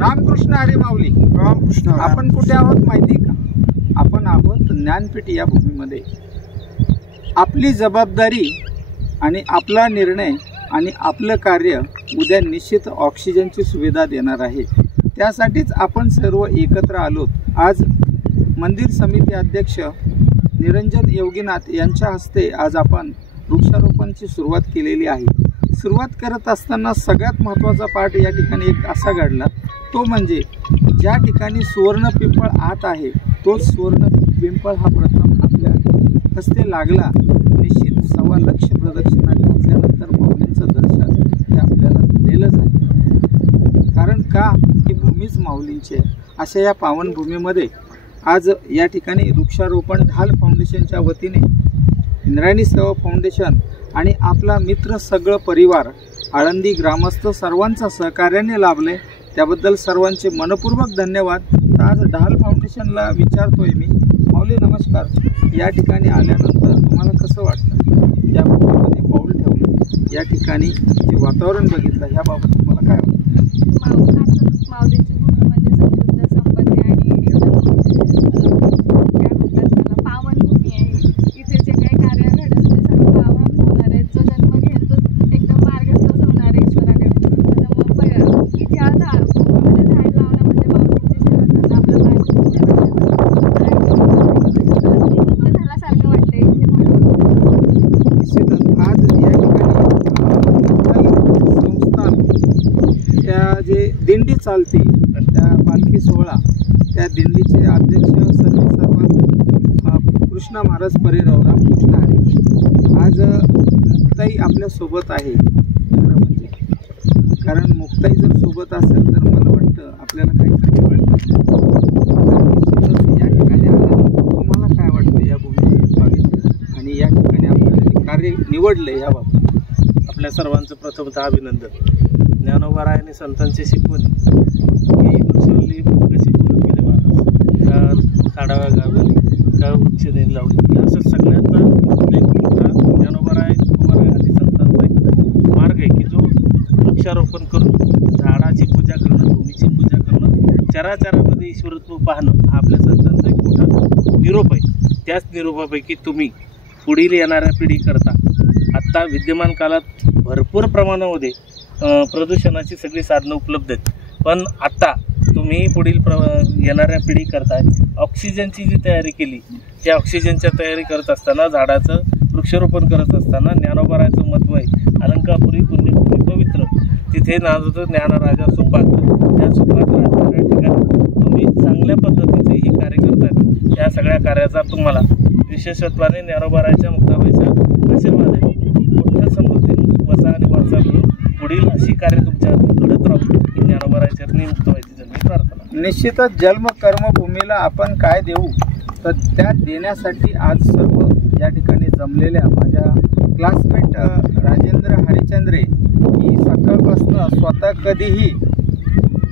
रामकृष्ण हरी माऊली. रामकृष्ण. आपण कुठे आहोत माहिती का? आपण आहोत ज्ञानपीठ या भूमीमध्ये. आपली जबाबदारी आणि आपला निर्णय आणि आपलं कार्य उद्या निश्चित ऑक्सिजनची सुविधा देणार आहे. त्यासाठीच आपण सर्व एकत्र आलोत. आज मंदिर समिती अध्यक्ष निरंजन योगीनाथ यांच्या हस्ते आज आपण वृक्षारोपणची सुरुवात केलेली आहे. सुरुवात करत असताना सगळ्यात महत्त्वाचा पार्ट या ठिकाणी एक असा घडला, तो म्हणजे ज्या ठिकाणी सुवर्ण पिंपळ आत आहे तो सुवर्ण पिंपळ हा प्रथम आपल्या हस्ते लागला. निश्चित 1.25 लाख प्रदक्षिणा घातल्यानंतर माऊलींचं दर्शन हे आपल्याला झालेलंच आहे. कारण का? ही भूमीच माऊलींची आहे. अशा या पावनभूमीमध्ये आज या ठिकाणी वृक्षारोपण ढाल फाउंडेशनच्या वतीने, इंद्रायणी सेवा फाउंडेशन आणि आपला मित्र सगळं परिवार, आळंदी ग्रामस्थ सर्वांचा सहकार्याने लाभले. त्याबद्दल सर्वांचे मनपूर्वक धन्यवाद. तर आज ढाल फाउंडेशनला विचारतोय मी, माऊली नमस्कार, या ठिकाणी आल्यानंतर तुम्हाला कसं वाटतं? या भूमीमध्ये पाऊल ठेवलं, या ठिकाणी जे वातावरण बघितलं, ह्याबाबत तुम्हाला काय वाटतं? माऊलींची भूमीमध्ये समृद्ध संपत्ती आणि पावन भूमी आहे. इथे जे काही कार्य घडत ते सर्व पावन होणार आहे. जो जन्म घेईल तो एकदम मार्गस्थ होणार आहे ईश्वराकडे. त्याच्यामुळे इथे आता भूमीमध्ये झाड लावणं म्हणजे माऊलींची सेवा करणं, आपलं बाळाची सेवा करणं झाल्यासारखं वाटतंय. निश्चितच आज या ठिकाणी संस्थान त्या जे दिंडी चालते त्या पालखी सोहळा, त्या दिंडीचे अध्यक्ष सर्व कृष्णा महाराज परिराव, रामकृष्ण हरी, आज मुक्ताई आपल्यासोबत आहे. खरं म्हणजे कारण मुक्ताई जर सोबत असेल तर मला वाटतं आपल्याला काही कमी वाटतं. या ठिकाणी तुम्हाला काय वाटतं या भूमीची बाबतीत आणि या ठिकाणी आपल्याला कार्य निवडलं याबाबत? आपल्या सर्वांचं प्रथमतः अभिनंदन. ज्ञानोबारायांनी संतांची शिकवण ही वृक्षवल्ली कशी बोलून गेले महाराज, का काढाव्या गावली, का वृक्ष नाही लावली, या असं सगळ्यांचा एक मोठा ज्ञानोबाराय आदी संतांचा एक मार्ग आहे की जो वृक्षारोपण करून झाडाची पूजा करणं, भूमीची पूजा करणं, चराचरामध्ये ईश्वरत्व पाहणं हा आपल्या संतांचा एक मोठा निरोप आहे. त्याच निरोपापैकी तुम्ही पुढील येणाऱ्या पिढीकरता आत्ता विद्यमान काळात भरपूर प्रमाणामध्ये प्रदूषणाची सगळी साधनं उपलब्ध आहेत, पण आत्ता तुम्ही पुढील येणाऱ्या पिढी करताय ऑक्सिजनची जी तयारी केली, त्या ऑक्सिजनच्या तयारी करत असताना, झाडाचं वृक्षारोपण करत असताना ज्ञानोबारायचं महत्त्व आहे. अलंकापुरी पुण्यभूमी पवित्र, तिथे नांदतो ज्ञानराजा सुपात्र. त्या सुपात्र असणाऱ्या ठिकाणी तुम्ही चांगल्या पद्धतीचे हे कार्य करतायत. या सगळ्या कार्याचा तुम्हाला विशेषत्वाने ज्ञानोबारायच्या मुक्ताबाईचा आशीर्वाद आहे. मोठ्या समृद्धी वसा आणि वारसा मिळून पुढील अशी कार्य तुमच्या घडत राहू ही ज्ञानोबारायच्या मुक्ताबाईची जन्मी प्रार्थना. निश्चितच जन्म कर्मभूमीला आपण काय देऊ तर त्या देण्यासाठी आज सर्व या ठिकाणी जमलेल्या माझ्या क्लासमेट राजेंद्र हरिचंद्रे ही सकाळपासून स्वतः कधीही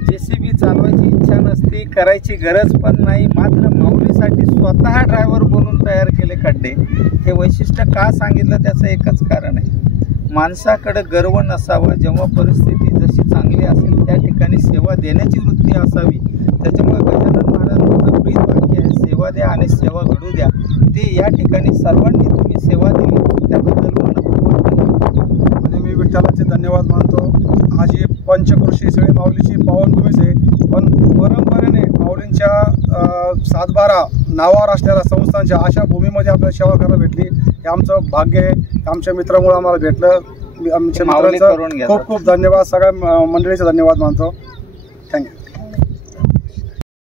JCB चालवायची इच्छा नसती, करायची गरज पण नाही, मात्र माऊलीसाठी स्वतः ड्रायव्हर बनून तयार केले खड्डे. हे वैशिष्ट्य का सांगितलं त्याचं एकच कारण आहे, माणसाकडे गर्व नसावा. जेव्हा परिस्थिती जशी चांगली असेल त्या ठिकाणी सेवा देण्याची वृत्ती असावी. त्याच्यामुळे गजानन महाराजांचं ब्रीद वाक्य आहे, सेवा द्या आणि सेवा घडू द्या. ते या ठिकाणी सर्वांनी तुम्ही सेवा दिली त्याबद्दल आणि मी विठ्ठलाचे धन्यवाद मानतो. आज ही पंचकृषी सगळी माऊलीची पावनभूमीच आहे, पण परंपरेने माऊलींच्या 7-12 नावावर असलेल्या संस्थांच्या अशा भूमीमध्ये आपल्याला सेवा करायला भेटली. हे आमचं भाग्य आहे. आमच्या मित्रामुळे आम्हाला भेटलं. आमच्या मित्रांचं खूप खूप धन्यवाद. सगळ्या मंडळीचा धन्यवाद मानतो. थँक्यू.